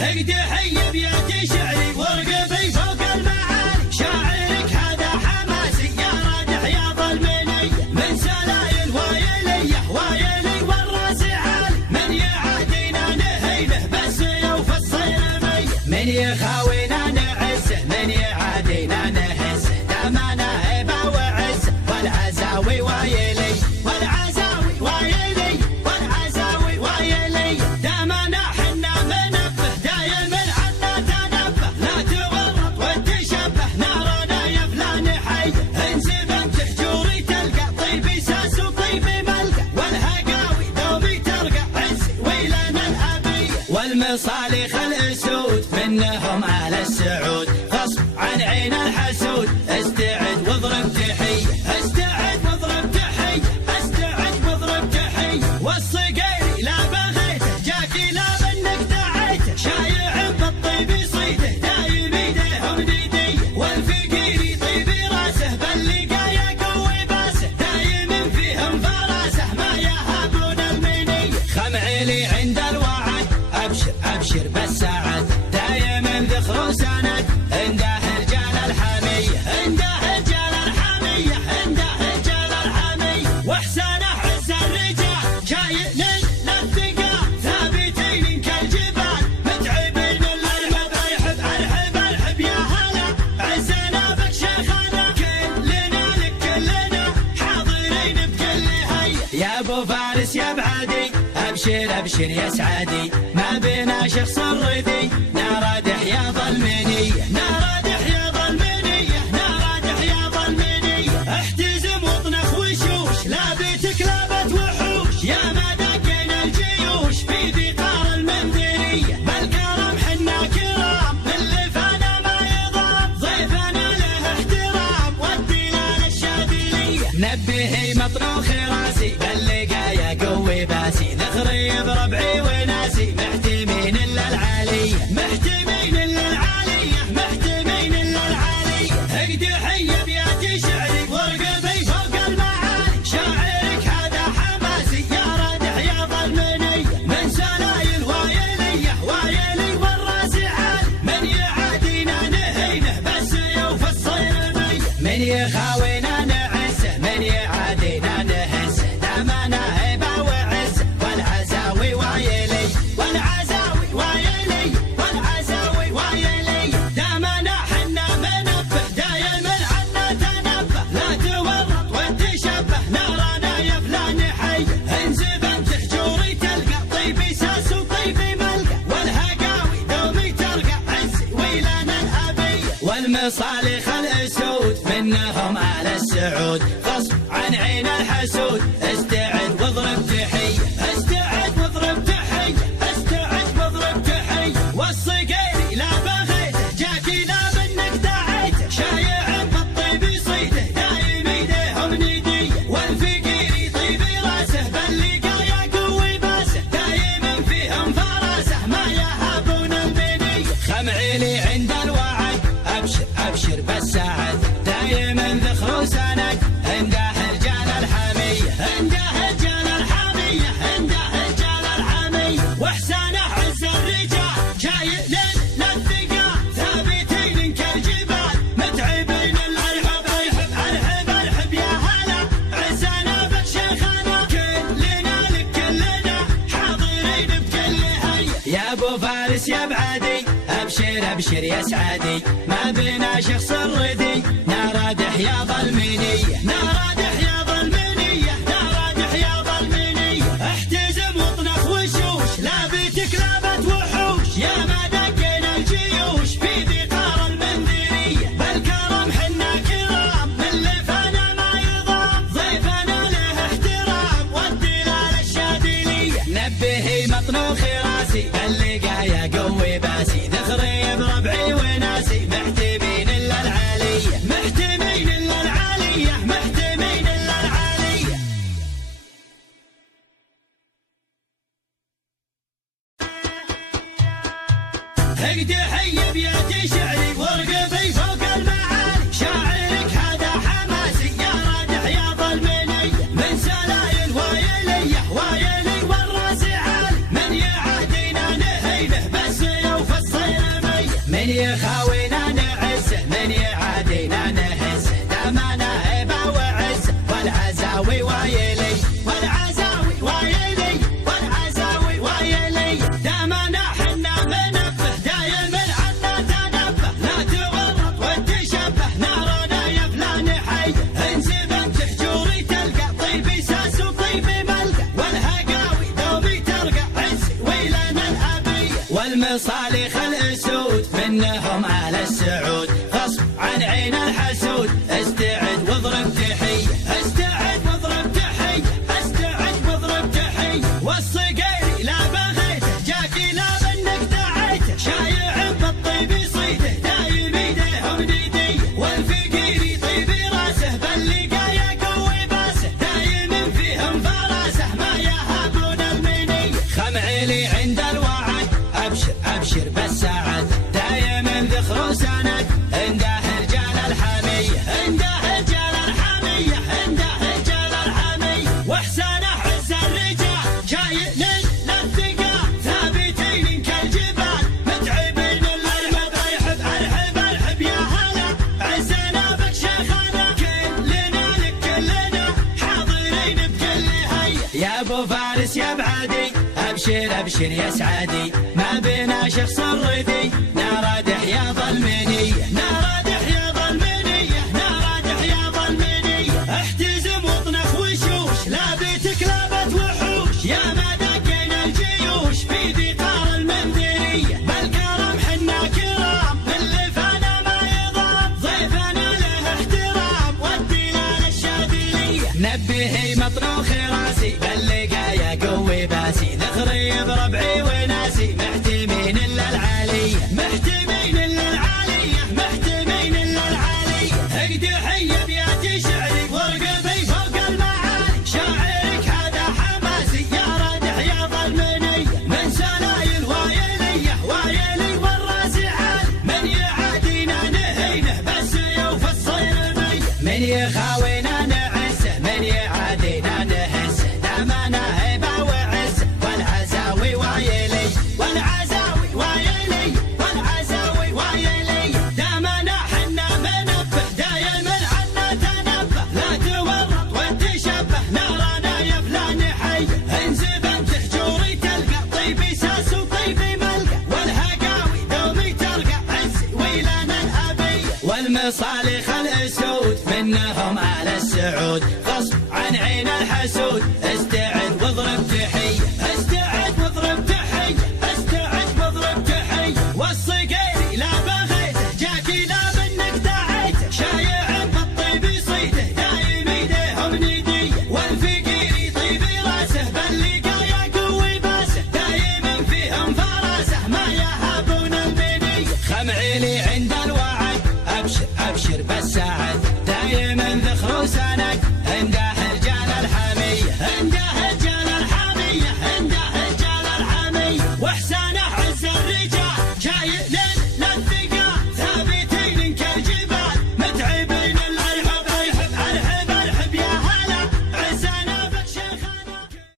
هقد حي بياتي شعري وارقبي فوق المعالي، شاعرك هذا حماسي يا رادح يا ظلمني، من سلايل وايليه وايلي والراس عالي، من يعادينا نهينه بس يوفى الصيرمي، من يخاوينا نعزه من يعادينا نهزه، دامنا هبه وعزه والعزاوي وايلي والعزاوي وايلي والعزاوي وايلي، دامنا حنا منبه دايم عنا تنبه، لا تورط وتشبه نارنا يا فلان حي، انزب انت حجوري تلقى طيبي ساس وطيبي ملقى، والهقاوي دوبي ترقى عزي ويلنا الابي، والمصالح الاسود منهم على السعود، غصب عن عين الحسود، استعد واضرب تحيه استعد واضرب تحيه استعد واضرب تحيه، والصقيري لا بغيته جاكي لا بنك دعيته، شايع بالطيب يصيده دايم ايديهم ديديه، والفقيري طيبي راسه باللقا يقوي باسه، دايم فيهم فراسه ما يهابون المنيه، خمعيلي عند الوعد ابشر ابشر بالسعد، دايم ذخر وسند عنده رجال الحميه عنده رجال الحميه عنده رجال الحميه، واحسانه عز الرجال شايل للثقال، ثابتين كالجبال متعبين الارحب ارحب ارحب ارحب يا هلا، عزنا بك شيخنا كلنا لك كلنا حاضرين بكل هيئه، يا ابو فارس يا بعدي ابشر ابشر يا سعدي، ما بينا شخص الرضي نارادح يا ظلمني نارادح يا ظلمني نارادح يا ظلمني، احتزم واطنخ وشوش لابتك لابت وحوش، يا ما دقينا الجيوش في ذقار المنذريه، بالكرم حنا كرام اللي فانا ما يضام، ضيفنا له احترام والدلال الشاذليه، نبهي مطروخ راسي باللقايا قوي باسي، ذخري بربعي وناسي محتمين الا العاليه محتمين الا العاليه محتمين الا العاليه، هقد حي بياتي شعري وارقبي فوق المعالي، شاعرك هذا حماسي يا رادح يا ظلمني، من سلايل وايليه وايلي والراس عالي، من يعادينا نهينه بس يوفى الصيرمي، من يخاوينا نعزه من يعادينا نهزه، دامنا هبه وعزه والعزاوي وايلي والعزاوي وايلي والعزاوي وايلي، دامنا حنا منبه دايم عنا تنبه، لا تورط وتشبه نارنا يا فلان حي، انزب انت حجوري تلقى طيبي ساس وطيبي ملقى، والهقاوي دوبي ترقى عزي ويلنا الابي، والمصالح الاسود منهم على السعود، غصب عن عين الحسود استعد واضرب تحيه استعد واضرب تحيه استعد واضرب تحيه، والصقيري لا بغيته جاكي لا بنك دعيته، شايع بالطيب يصيده دايم ايديهم نديه، والفقيري طيبي راسه باللقا يقوي باسه، دايم فيهم فراسه ما يهابون المنيه، خمعيلي عند الوعد ابشر ابشر بالسعد، دايم ذخر وسند عنده رجال الحميه عنده رجال الحميه عنده رجال الحميه، واحسانه عز الرجال شايل للثقال، ثابتين كالجبال متعبين الارحب ارحب ارحب ارحب يا هلا، عزنا بك شيخنا كلنا لك كلنا حاضرين بكل هيئه، يا ابو فارس يا بعدي ابشر ابشر يا سعدي، ما بينا شخص الرضي نارادح يا ظلمني نارادح يا ظلمني نارادح يا ظلمني، احتزم واطنخ وشوش لابتك لابت وحوش، يا ما دقينا الجيوش في ذقار المنذريه، بالكرم حنا كرام اللي فانا ما يضام، ضيفنا له احترام والدلال الشاذليه، نبهي مطنوخ راسي باللقايا قوي باسي، ذخري بربعي وناسي محتمين الا العاليه محتمين الا العاليه محتمين الا العاليه، هقد حي بياتي شعري وارقبي فوق المعالي، شاعرك هذا حماسي يا رادح يا ظلمني، من سلايل وايليه وايلي والراس عالي، من يعادينا نهينه بس يوفى والمصالح الأسود منهم على السعود غصب عن عين الحسود. استعد واضرب تحية، استعد واضرب تحية، استعد واضرب تحية. والصقيري لا بغيته جاكي لا بنك دعيته، شايع بالطيب يصيده دايم ايديهم ندية. والفقيري طيب راسه باللقايا قوي باسه، دايم فيهم فراسه ما يهابون المنية. خمعيلي عند الوعد ابشر ابشر بالسعد، دايم ذخر وسند عنده رجال الحمية، عنده رجال الحمية، عنده رجال الحمية. واحسانه عز الرجال جاي للثقال، ثابتين كالجبال متعبين للمد. ارحب ارحب ارحب يا هلا، عزنا بك شيخنا، كلنا لك كلنا حاضرين بكل هيئة. يا ابو فارس يا بعدي ابشر ابشر يا سعدي، ما بينا شخص الردي نراد حياض المنية، نراد حياض المنية، نراد حياض المنية. احتزم وطنك وشوش لابتك لابت وحوش، يا ما دقينا الجيوش في ذقار المنذرية. بالكرم حنا كرام اللي فانا ما يضام، ضيفنا له احترام والدلال الشاذلية. نبهي مطروخ راسي باللقايا قوي باسي، ذخري بربعي وناسي محتمين الا العالية، محتمين الا العالية، محتمين الا العالية. اقدحية بياتي شعري وارقبي فوق المعالي، شاعرك هذا حماسي يا راد حياض المنية. من سلايل وايلية وايلي والراس عالي، من يعادينا نهينه بالسيوف الصيرمية. من يخاوينا نعزه، من يعادينا نهزه، دامنا هيبه وعزه. والعزاوي وايلي، والعزاوي وايلي، والعزاوي وايلي. دامنا حنا منبه دايم عنا تنبه، لا تورط وتشبه نارانا يا فلان حي. انزب انت حجوري تلقى طيبي ساس وطيبي ملقى، والهقاوي دومي تلقى عزي ويلان الابية. والمصالح الاسود منهم على السعود غصب عن عين الحسود. استعد واضرب تحية، استعد واضرب تحية، استعد واضرب تحية. والصقيري لا بغيته جاكي لا بنك دعيته، شايع بالطيب يصيده دايم ايديهم ندية. والفقيري طيب راسه باللقايا قوي باسه، دايم فيهم فراسه ما يهابون المنية. خمعيلي عند الوعد ابشر ابشر بالسعد،